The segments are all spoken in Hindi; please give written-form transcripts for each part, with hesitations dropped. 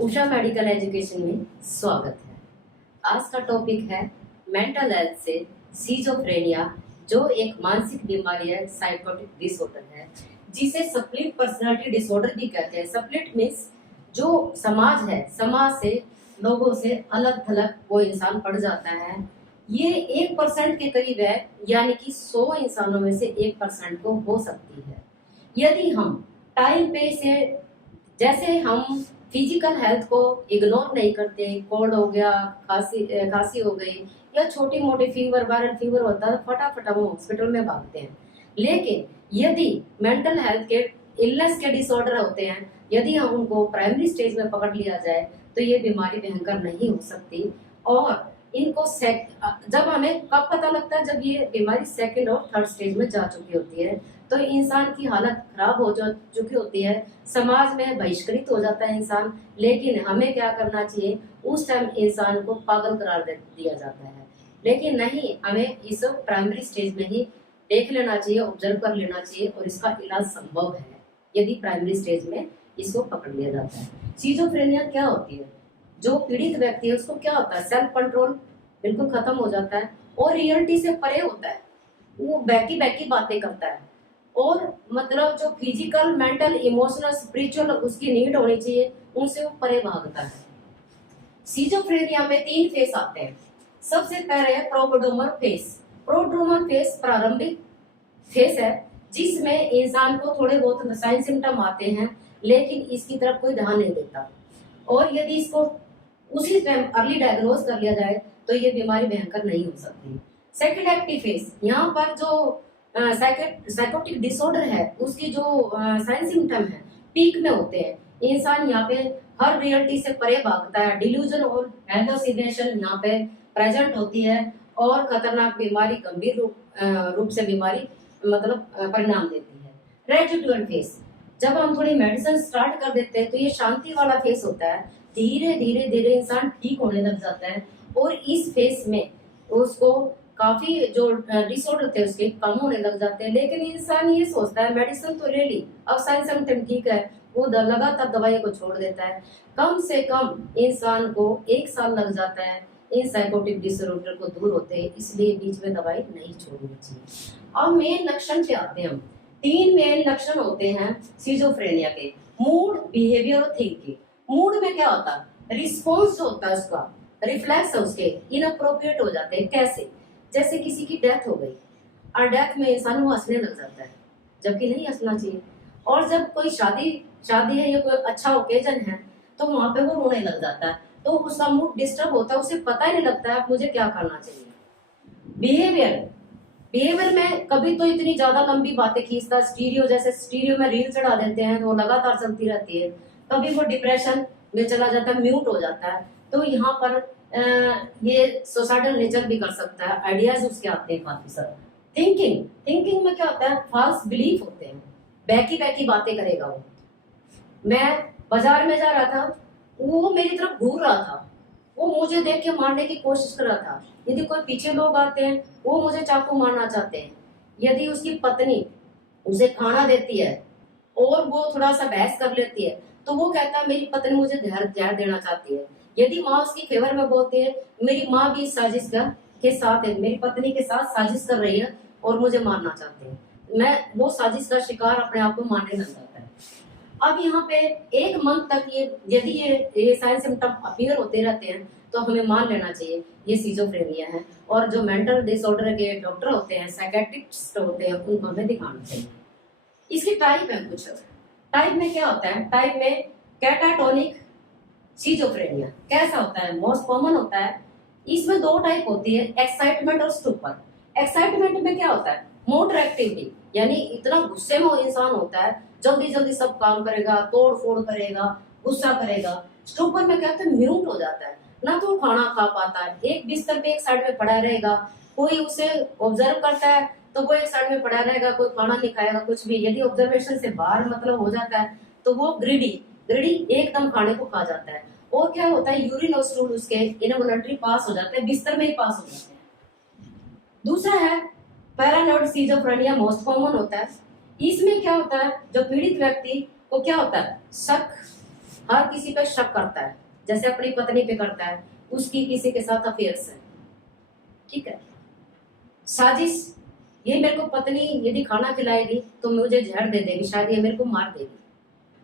उषा मेडिकल एजुकेशन में स्वागत है। आज का टॉपिक है मेंटल हेल्थ से सिजोफ्रेनिया, जो एक मानसिक बीमारी है, साइकोटिक डिसऑर्डर है, जिसे स्प्लिट पर्सनालिटी डिसऑर्डर भी कहते हैं। स्प्लिट मीन्स जो समाज है, समाज से लोगों से अलग थलग वो इंसान पड़ जाता है। ये 1% के करीब है, यानी कि 100 इंसानों में से 1% को हो सकती है। यदि हम टाइम पे से, जैसे हम फिजिकल हेल्थ को इग्नोर नहीं करते, कोल्ड हो गया, खांसी हो गई या छोटी मोटी फीवर, वायरल फीवर होता है, फटाफट हम हॉस्पिटल में भागते हैं। लेकिन यदि मेंटल हेल्थ के इलनेस के डिसऑर्डर होते हैं, यदि हम उनको प्राइमरी स्टेज में पकड़ लिया जाए तो ये बीमारी भयंकर नहीं हो सकती। और इनको जब हमें कब पता लगता है, जब ये बीमारी सेकंड और थर्ड स्टेज में जा चुकी होती है, तो इंसान की हालत खराब हो चुकी होती है, समाज में बहिष्कृत हो जाता है इंसान। लेकिन हमें क्या करना चाहिए, उस टाइम इंसान को पागल करार दिया जाता है। लेकिन नहीं, हमें इस प्राइमरी स्टेज में ही देख लेना चाहिए, ऑब्जर्व कर लेना चाहिए, और इसका इलाज संभव है यदि प्राइमरी स्टेज में इसको पकड़ लिया जाता है। सिजोफ्रेनिया क्या होती है? जो पीड़ित व्यक्ति है उसको क्या होता है, सेल्फ कंट्रोल बिल्कुल खत्म हो जाता है और रियलिटी से परे होता है। वो बैकी बैकी बातें करता है, और मतलब जो फिजिकल, मेंटल, इमोशनल, स्पिरिचुअल उसकी नीड होनी चाहिए, उनसे वो परे भागता है। सिजोफ्रेनिया में 3 फेस आते हैं। सबसे पहले है प्रोड्रोमल फेस। प्रोड्रोमल फेस प्रारंभिक फेस है, जिसमें इंसान को थोड़े बहुत साइन सिम्टम आते हैं, लेकिन इसकी तरफ कोई ध्यान नहीं देता। और यदि इसको उसी टाइम अर्ली डायग्नोज कर लिया जाए तो ये बीमारी भयंकर नहीं हो सकती। सेकंड एक्टिव फेस, यहाँ पर जो साइकोटिक डिसऑर्डर है उसकी जो साइन सिम्टम है पीक में होते हैं। इंसान यहाँ पे हर रियलिटी से परे भागता है, डिल्यूजन और हेलुसिनेशन यहाँ पे प्रेजेंट होती है, और खतरनाक बीमारी, गंभीर रूप से बीमारी मतलब परिणाम देती है। रेजिडुअल फेस, जब हम थोड़ी मेडिसिन स्टार्ट कर देते हैं तो ये शांति वाला फेस होता है। धीरे धीरे धीरे इंसान ठीक होने लग जाता है, और इस फेस में उसको काफी जो डिसऑर्डर थे उसके कम होने लग जाते हैं। लेकिन इंसान ये सोचता है मेडिसिन तो ले ली, अब साइन सिम्टम ठीक है, वो लगातार दवाइयों को छोड़ देता है। कम से कम इंसान को 1 साल लग जाता है इन साइकोटिक डिसऑर्डर को दूर होते हैं, इसलिए बीच में दवाई नहीं छोड़नी चाहिए। अब मेन लक्षण पे आते हैं हम। 3 मेन लक्षण होते हैं सिजोफ्रेनिया के: मूड, बिहेवियर और थिंकिंग। मूड में क्या होता है, रिस्पॉन्स जो होता है उसका, रिफ्लेक्स है उसके इनअप्रोप्रिएट हो जाते हैं। कैसे? जैसे किसी की डेथ हो गई और डेथ में इंसान वो हंसने लग जाता है, जबकि नहीं हंसना चाहिए। और जब कोई शादी है या कोई अच्छा ओकेजन है तो वहां पे वो रोने लग जाता है, तो उसका मूड डिस्टर्ब होता है, उसे पता ही नहीं लगता है मुझे क्या करना चाहिए। बिहेवियर में कभी तो इतनी ज्यादा लंबी बातें खींचता, स्टीरियो, जैसे स्टीरियो में रील चढ़ा देते हैं तो वो लगातार चलती रहती है। कभी वो डिप्रेशन में चला जाता है, म्यूट हो जाता है। तो यहाँ पर ये सोसाइटल नेचर भी कर सकता है, आइडियाज उसके आते हैं काफी सारे। थिंकिंग में क्या होता है, फॉल्स बिलीफ होते हैं, बैकी बैकी बातें करेगा वो। मैं बाजार में जा रहा था, वो मेरी तरफ घूर रहा था, वो मुझे देख के मारने की कोशिश कर रहा था। यदि कोई पीछे लोग आते हैं वो मुझे चाकू मारना चाहते हैं। यदि उसकी पत्नी उसे खाना देती है और वो थोड़ा सा बहस कर लेती है तो वो कहता है मेरी पत्नी मुझे ध्यान देना चाहती है। यदि माँ उसकी फेवर में बोलती है मेरी माँ भी साजिश के साथ है, मेरी पत्नी के साथ साजिश कर रही है और मुझे मारना चाहते हैं, मैं वो साजिश का शिकार अपने आप को मारने लग जाता है। अब यहाँ पे 1 मंथ तक यदि ये साइन सिम्टम अपीयर होते रहते हैं तो हमें मान लेना चाहिए ये सिजोफ्रेनिया है। और जो मेंटल डिसऑर्डर के डॉक्टर होते हैं, साइकियाट्रिस्ट होते हैं, उनको हमें दिखाना चाहिए। इसकी टाइप है कुछ। टाइप में क्या होता है, टाइप में कैटाटोनिक सिजोफ्रेनिया कैसा होता है, मोस्ट कॉमन होता है। इसमें 2 टाइप होती है, एक्साइटमेंट और स्टूपर। एक्साइटमेंट में क्या होता है, मोटर एक्टिविटी, यानी इतना गुस्से में इंसान होता है, जल्दी जल्दी सब काम करेगा, तोड़ फोड़ करेगा, गुस्सा करेगा। स्टूपर में क्या होता है, म्यूट हो जाता है, ना तो खाना खा पाता है, एक बिस्तर पे एक साइड में पड़ा रहेगा, कोई उसे ऑब्जर्व करता है तो वो एक साइड में पड़ा रहेगा, कोई खाना नहीं खाएगा, कुछ भी। यदि ऑब्जर्वेशन से बाहर मतलब हो जाता है तो वो ग्रीडी एकदम खाने को खा जाता है। और क्या होता है, यूरिन और स्टूल उसके इनवॉलंटरी पास हो जाते हैं, बिस्तर में ही पास हो जाते हैं। दूसरा है पैरानोइड सिजोफ्रेनिया, मोस्ट कॉमन होता है। इसमें क्या होता है, जो पीड़ित व्यक्ति को क्या होता है, शक, हर किसी पे शक करता है, जैसे अपनी पत्नी पे करता है, उसकी किसी के साथ अफेयर्स है, ठीक है। साजिश, ये मेरे को पत्नी यदि खाना खिलाएगी तो मुझे जहर दे देगी, शायद ये मेरे को मार देगी,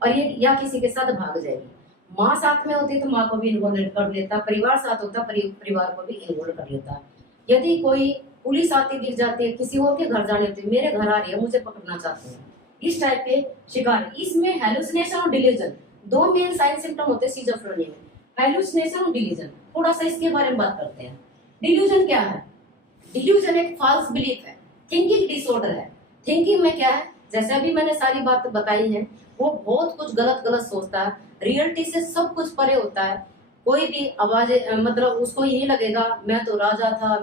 और ये या किसी के साथ भाग जाएगी। माँ साथ में होती तो माँ को भी इन्वॉल्व कर लेता, परिवार साथ होता परिवार को भी इन्वॉल्व कर लेता। यदि कोई पुलिस आती दिख जाती है, किसी और के घर जाने होते, मेरे घर आ रही है, मुझे पकड़ना चाहते हैं, इस टाइप के शिकार। इसमें हेलुसिनेशन और डिल्यूजन दो मेन साइन सिम्टम होते हैं सिजोफ्रेनिया में, हेलुसिनेशन और डिल्यूजन। थोड़ा सा इसके बारे में बात करते हैं। डिल्यूजन क्या है? डिल्यूजन एक फॉल्स बिलीफ है, थिंकिंग डिसऑर्डर है। थिंकिंग में क्या है, जैसे अभी मैंने सारी बात बताई है, वो बहुत कुछ गलत गलत सोचता है, रियलिटी से सब कुछ परे होता है। कोई भी आवाज मतलब उसको ये लगेगा मैं तो राजा था,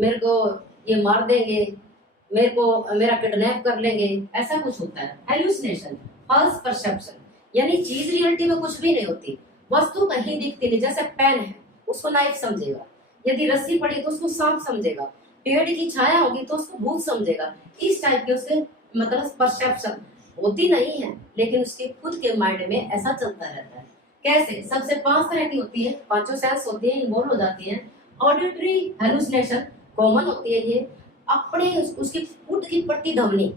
मेरे को ये मार देंगे, मेरे को मेरा किडनैप कर लेंगे, ऐसा कुछ होता है। हेलुसिनेशन, फॉल्स परसेप्शन, यानी चीज रियलिटी में कुछ भी नहीं होती, वस्तु कहीं दिखती नहीं। जैसे पेन है, उसको नाइफ समझेगा, यदि रस्सी पड़ी तो उसको सांप समझेगा, पेड़ की छाया होगी तो उसको भूत समझेगा। इस टाइप के उसके मतलब परसेप्शन होती नहीं है, लेकिन उसके खुद के माइंड में ऐसा चलता रहता है। कैसे? सबसे 5 तरह की होती है, 5 सेंस होती है, इन्वॉल्व हो जाती है। ऑडिटरी हेलुसिनेशन कॉमन होती है, ये अपने उसकी खुद की प्रतिध्वनि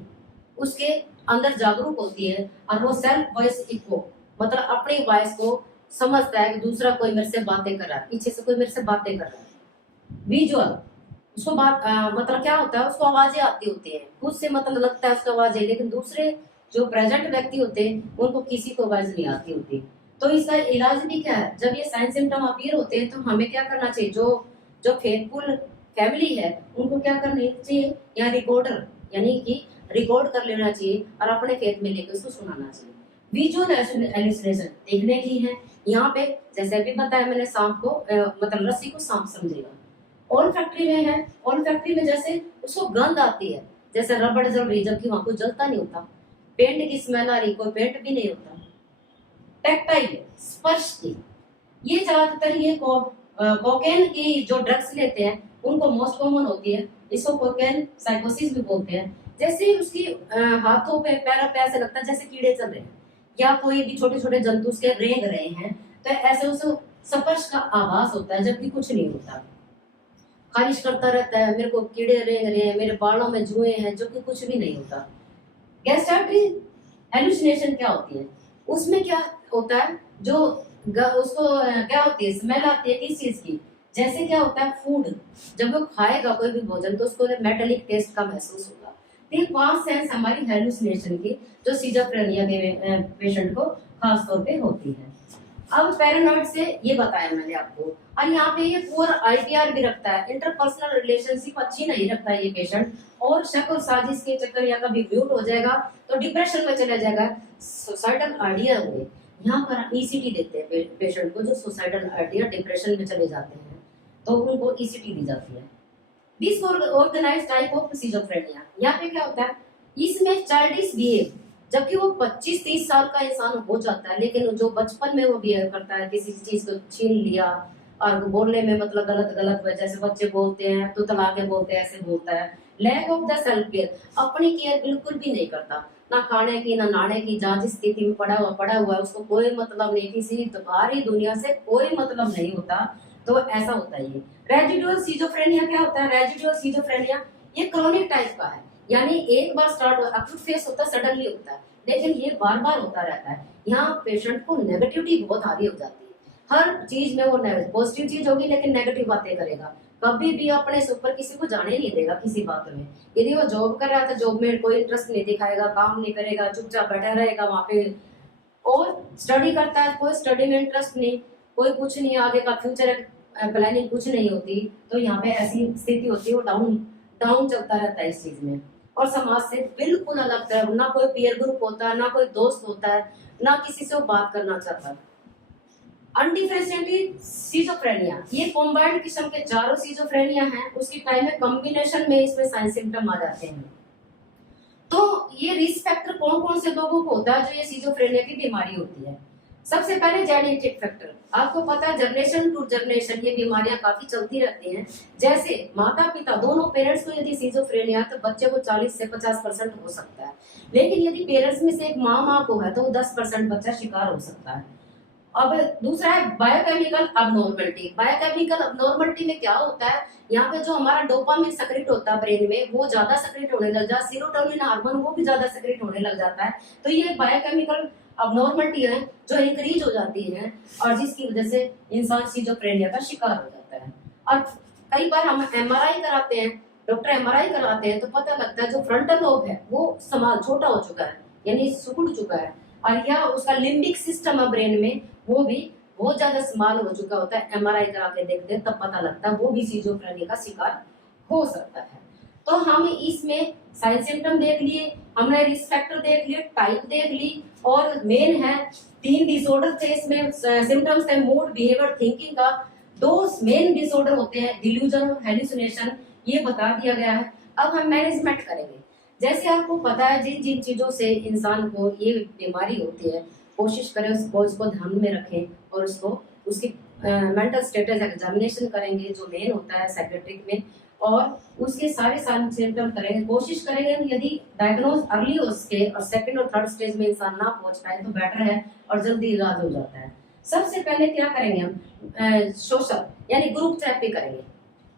उसके अंदर जागरूक होती है, और वो सेल्फ वॉइस इको मतलब अपनी वॉइस को समझता है कि दूसरा कोई मेरे से बातें कर रहा है, पीछे से कोई मेरे से बातें कर रहा है। विजुअल, उसको बात मतलब क्या होता है, उसको आवाजें आती होती है, खुद से मतलब लगता है उसको आवाजें, लेकिन दूसरे जो प्रेजेंट व्यक्ति होते हैं उनको किसी को आवाज नहीं आती होती। तो इसका इलाज भी क्या है? जब ये साइन सिम्टम अपीयर होते हैं तो हमें क्या करना चाहिए? जो जो फेथफुल फैमिली है उनको क्या करना चाहिए? या रिकॉर्डर, यानी कि रिकॉर्ड कर लेना चाहिए और अपने फेथ में लेकर उसको सुनाना चाहिए। विजुअल एलुसिनेशन देखने की है, यहाँ पे जैसे अभी बताया मैंने, सांप को मतलब रस्सी को सांप समझेगा। ऑल फैक्ट्री में है, ऑल फैक्ट्री में जैसे उसको गंध आती है, जैसे रबड़ जल रही, जबकि वहां कुछ जलता नहीं होता। पेंट की स्मेल आ रही, कोई पेंट भी नहीं होता। टैक्टाइल, स्पर्श की, ये ज्यादातर ये कोकेन की जो ड्रग्स लेते हैं उनको मोस्ट कॉमन होती है, इसको कोकेन साइकोसिस भी बोलते हैं। जैसे उसकी हाथों पे पैरों पे ऐसे लगता है जैसे कीड़े चल रहे हैं, या कोई भी छोटे छोटे जंतु उसके रेंग रहे हैं, तो ऐसे उसे स्पर्श का आभास होता है, जबकि कुछ नहीं होता। खारिश करता रहता है, मेरे को कीड़े रेंग रहे हैं, मेरे बालों में जुए हैं, जो कि कुछ भी नहीं होता। गैस्ट्रेटरी हेलुसिनेशन क्या होती है? उसमें क्या होता है, जो उसको क्या होती है, स्मेल आती है किस चीज की? जैसे क्या होता है, फूड, जब वो खाएगा कोई भी भोजन तो उसको मेटालिक टेस्ट का महसूस होगा। तो ये 5 सेंस हमारी हेलुसिनेशन की, जो सिजोफ्रेनिया के पेशेंट को खास तौर पे होती है। अब पैरानॉइड से ये बताया मैंने आपको, और यहाँ पे ये पुअर आईटीआर भी रखता है, इंटरपर्सनल रिलेशनशिप अच्छी नहीं रखता है ये पेशेंट, और शक और साजिश के चक्कर या कभी म्यूट हो जाएगा तो डिप्रेशन में चला जाएगा, सुसाइडल आइडिया हुए। यहाँ पर ईसीटी देते हैं पेशेंट को, जो सुसाइडल आइडिया डिप्रेशन में चले जाते हैं तो उनको ईसीटी दी जाती है। डिसऑर्गेनाइज्ड टाइप ऑफ सिजोफ्रेनिया, यहाँ पे क्या होता है, इसमें चाइल्डिश बिहेव, जबकि वो 25-30 साल का इंसान हो जाता है, लेकिन जो बचपन में वो बिहेव करता है, किसी चीज को छीन लिया और बोलने में मतलब गलत गलत, जैसे बच्चे बोलते हैं तो तलाके बोलते हैं, ऐसे बोलता है। Lack of the self care, अपनी केयर बिल्कुल भी नहीं करता, ना खाने की ना नहाने की, जहाँ जिस स्थिति में पड़ा हुआ है उसको कोई मतलब नहीं, किसी बाहरी दुनिया से कोई मतलब नहीं होता, तो ऐसा होता है ये। रेजिडुअल सिजोफ्रेनिया क्या होता है? रेजिडुअल सिजोफ्रेनिया ये क्रोनिक टाइप का है, यानी एक बार स्टार्ट होता है, अक्यूट फेस होता है, सडनली होता है, लेकिन ये बार बार होता रहता है। यहाँ पेशेंट को नेगेटिविटी बहुत हावी हो जाती है, हर चीज में वो पॉजिटिव चीज होगी लेकिन नेगेटिव बातें करेगा, कभी भी अपने से ऊपर किसी को जाने नहीं देगा किसी बात में। यदि वो जॉब कर रहा है तो जॉब में कोई इंटरेस्ट नहीं दिखाएगा, काम नहीं करेगा, चुपचाप बैठा रहेगा वहां पे। और स्टडी करता है, कोई स्टडी में इंटरेस्ट नहीं, कोई कुछ नहीं, आगे का फ्यूचर प्लानिंग कुछ नहीं होती, तो यहाँ पे ऐसी स्थिति होती है, वो डाउन डाउन चलता रहता है इस चीज में, और समाज से बिल्कुल अलग है, ना कोई पीयर ग्रुप होता है, ना कोई दोस्त होता है, ना किसी से वो बात करना चाहता है। अनडिफरेंशिएटेड सिजोफ्रेनिया, ये कॉम्बाइंड किस्म के चारों सिजोफ्रेनिया हैं, उसकी टाइम में कॉम्बिनेशन में इसमें साइन सिम्टम आ जाते हैं। तो ये रिस्क फैक्टर कौन कौन से लोगों को होता है जो ये सिजोफ्रेनिया की बीमारी होती है? सबसे पहले जेनेटिक फैक्टर, आपको पता है जनरेशन टू जनरेशन ये बीमारियां काफी चलती रहती हैं। जैसे माता पिता दोनों पेरेंट्स को यदि सिजोफ्रेनिया है तो बच्चे को 40 से 50% हो सकता है, लेकिन यदि पेरेंट्स में से एक माँ को है तो 10% बच्चा शिकार हो सकता है। अब दूसरा है बायोकेमिकल अबनॉर्मलिटी। बायोकेमिकल अबनॉर्मलिटी में क्या होता है, यहाँ पे जो हमारा डोपामिन सेक्रेट होता है ब्रेन में वो ज्यादा सेक्रेट होने लग जाता है, सीरोटोनिन हार्मोन वो भी ज्यादा सेक्रेट होने लग जाता है। तो ये बायोकेमिकल अबनॉर्मलिटी है जो इंक्रीज हो जाती है और जिसकी वजह से इंसान सिजोफ्रेनिया का शिकार हो जाता है। और कई बार हम एमआरआई कराते हैं, डॉक्टर एमआरआई कराते हैं तो पता लगता है जो फ्रंटल लोब है वो समाल छोटा हो चुका है, यानी सिकुड़ चुका है, और या उसका लिम्बिक सिस्टम है ब्रेन में वो भी बहुत ज्यादा स्मॉल हो चुका होता है। एमआरआई करा के देखते हैं तब पता लगता है वो भी सिजोफ्रेनिया का शिकार हो सकता है। तो हम इसमें साइन सिम्टम देख लिए, हमने रिस्क फैक्टर देख लिए, टाइप देख ली, और मेन है 3 डिसऑर्डर थे इसमें, सिम्टम्स थे मूड, बिहेवियर, थिंकिंग का। 2 मेन डिसऑर्डर होते हैं, डिल्यूजन और हेलुसिनेशन, ये बता दिया गया है। अब हम मैनेजमेंट करेंगे। जैसे आपको पता है जिन जिन चीजों से इंसान को ये बीमारी होती है, कोशिश करें उसको ध्यान में रखें और उसको उसकी मेंटल स्टेटस एग्जामिनेशन करेंगे जो मेन होता है साइकेट्रिक में, और उसके सारे सिम्टम करेंगे। कोशिश करेंगे यदि डायग्नोज अर्ली हो सके और सेकंड और थर्ड स्टेज में इंसान ना पहुंच पाए तो बेटर है और जल्दी इलाज हो जाता है। सबसे पहले क्या करेंगे हम, सोशल यानी ग्रुप थेरेपी करेंगे।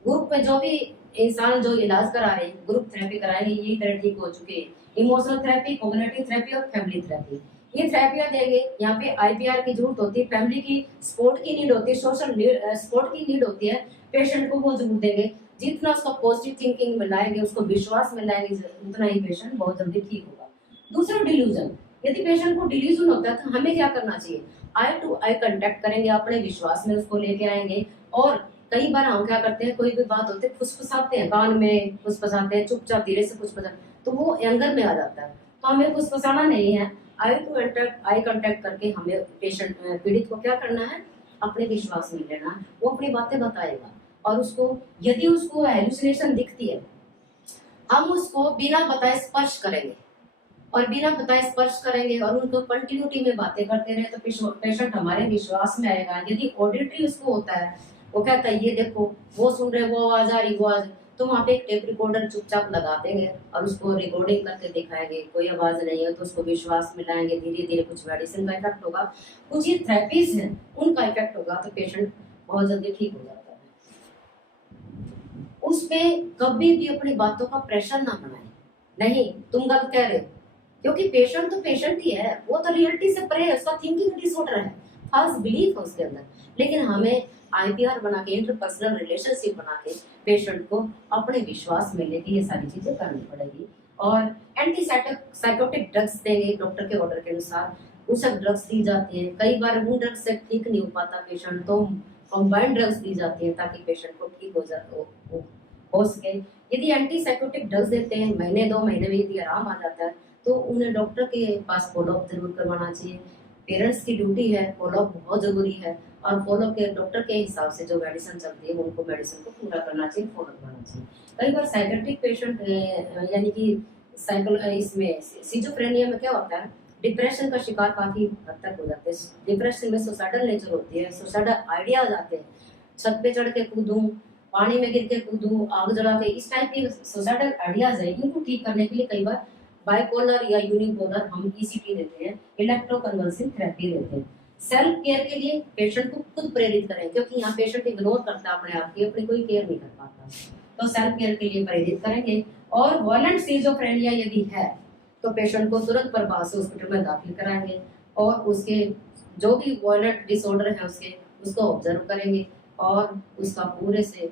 ग्रुप में जो भी इंसान जो इलाज करा रहे हैं ग्रुप थेरेपी कराएंगे, यही तरह ठीक हो चुके हैं। इमोशनल थेरेपी, कोग्निटिव थेरेपी और फैमिली थेरेपी, ये थेरेपियां देंगे। यहाँ पे आईपीआर की जरूरत होती है, फैमिली की सपोर्ट की नीड होती है, सोशल सपोर्ट की नीड होती है, पेशेंट को वो जरूर देंगे। जितना उसको पॉजिटिव थिंकिंग में लाएंगे, उसको विश्वास में लाएंगे, उतना ही पेशेंट बहुत जल्दी ठीक होगा। दूसरा डिल्यूजन, यदि पेशेंट को डिल्यूजन होता है तो हमें क्या करना चाहिए, आई टू आई कांटेक्ट करेंगे, अपने विश्वास में उसको लेके आएंगे। और कई बार हम क्या करते हैं, कोई भी बात होती है फुसफुसाते हैं, कान में फुसफुसाते हैं, चुपचाप धीरे से फुसफुसाते, तो वो एंगर में आ जाता है। तो हमें फुसफुसाना नहीं है, आई टू आई कांटेक्ट करके हमें पेशेंट पीड़ित को क्या करना है, अपने विश्वास में लेना है। वो अपनी बातें बताएगा और उसको यदि उसको हेलुसिनेशन दिखती है हम उसको बिना बताए स्पर्श करेंगे, और बिना बताए स्पर्श करेंगे और उनको कंटिन्यूटी में बातें करते रहे तो पेशेंट हमारे विश्वास में आएगा। यदि ऑडिटरी उसको होता है, वो कहता है ये देखो वो सुन रहे, वो आवाज आ रही, वो आवाज, तो वहाँ पे एक टेप रिकॉर्डर चुपचाप लगा देंगे और उसको रिकॉर्डिंग करके दिखाएंगे, कोई आवाज नहीं है तो उसको विश्वास में लाएंगे। धीरे धीरे कुछ मेडिसिन का इफेक्ट होगा, कुछ ये थेरेपीज है उनका इफेक्ट होगा, तो पेशेंट बहुत जल्दी ठीक हो जाता है। उसपे कभी भी अपनी बातों का प्रेशर ना बनाए, नहीं तुम गलत कह रहे हो, क्योंकि पेशेंट तो पेशेंट ही है, वो तो रियलिटी से परे है, उसका थिंकिंग डिसऑर्डर है, फॉल्स बिलीफ है उसके अंदर। लेकिन हमें आईपीआर बना के, इंटरपर्सनल रिलेशनशिप बना के पेशेंट को अपने विश्वास में लेके ये सारी चीजें करनी पड़ेगी। और एंटी साइकोटिक ड्रग्स देंगे डॉक्टर के ऑर्डर के अनुसार, उसे ड्रग्स दी जाती है। कई बार उन ड्रग्स से ठीक नहीं हो पाता पेशेंट, तो कंबाइंड ड्रग्स दी जाती है ताकि पेशेंट को ठीक हो सके। यदि एंटी साइकोटिक ड्रग्स देते हैं, महीने 2 महीने में यदि आराम आ जाता है तो उन्हें डॉक्टर के पास फॉलोअप जरूर करवाना चाहिए। पेरेंट्स की ड्यूटी है, फॉलोअप बहुत जरूरी है, और फॉलोअप के डॉक्टर के हिसाब से जो मेडिसिन चलती है उनको मेडिसिन को पूरा करना चाहिए, फॉलो करना चाहिए। कई बार साइकेट्रिक पेशेंट यानी कि साइकिल इसमें सिजोफ्रेनिया में क्या होता है, डिप्रेशन का शिकार काफी हद तक हो जाते हैं। डिप्रेशन में सुसाइडल नेचर होती है, सुसाइडल आइडियाज आते हैं, छत पे चढ़ के कूदूं, पानी में गिर के कूदूं, आग जला के, इस टाइप के सुसाइडल आइडियाज है। इनको ठीक करने के लिए कई बार बाइपोलर या यूनिपोलर हम ईसीटी देते हैं, इलेक्ट्रोकन्वल्सिव थेरेपी देते हैं। सेल्फ केयर के लिए पेशेंट को खुद प्रेरित करें, क्योंकि यहाँ पेशेंट इग्नोर करता है अपने आप की, अपनी कोई केयर नहीं कर पाता, तो सेल्फ केयर के लिए प्रेरित करेंगे। और वायलेंट सिजोफ्रेनिया यदि है तो पेशेंट को तुरंत प्रभाव से हॉस्पिटल में दाखिल कराएंगे और उसके जो भी वायलेंट डिसऑर्डर है उसको ऑब्जर्व करेंगे और उसका पूरे से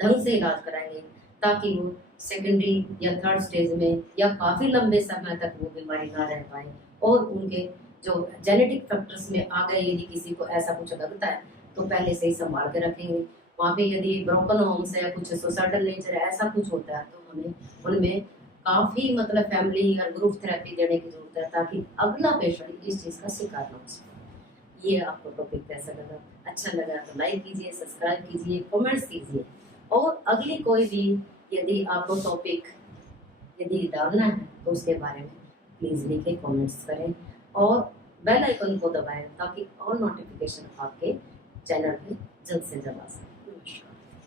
ढंग से इलाज कराएंगे, ताकि वो सेकेंडरी या थर्ड स्टेज में या काफी लंबे समय तक वो बीमारी ना रह पाए। और उनके जो जेनेटिक फैक्टर्स में आ गए, यदि किसी को ऐसा कुछ लगता है तो पहले से ही संभाल के रखेंगे। वहाँ पे यदि ब्रोकन होम्स है, कुछ सुसाइडल नेचर है, ऐसा कुछ होता है तो हमें उनमें काफी मतलब फैमिली और ग्रुप थेरेपी देने की जरूरत है, ताकि अगला पेशेंट इस चीज का शिकार न हो सके। ये आपको टॉपिक कैसा लगा? अच्छा लगा तो लाइक कीजिए, सब्सक्राइब कीजिए, कमेंट्स कीजिए, और अगली कोई भी यदि आपको टॉपिक यदि डालना है तो उसके बारे में प्लीज लिखे, कमेंट्स करें और बेल आइकन को दबाएं ताकि और नोटिफिकेशन आपके चैनल पे जल्द से जल्द आ सके।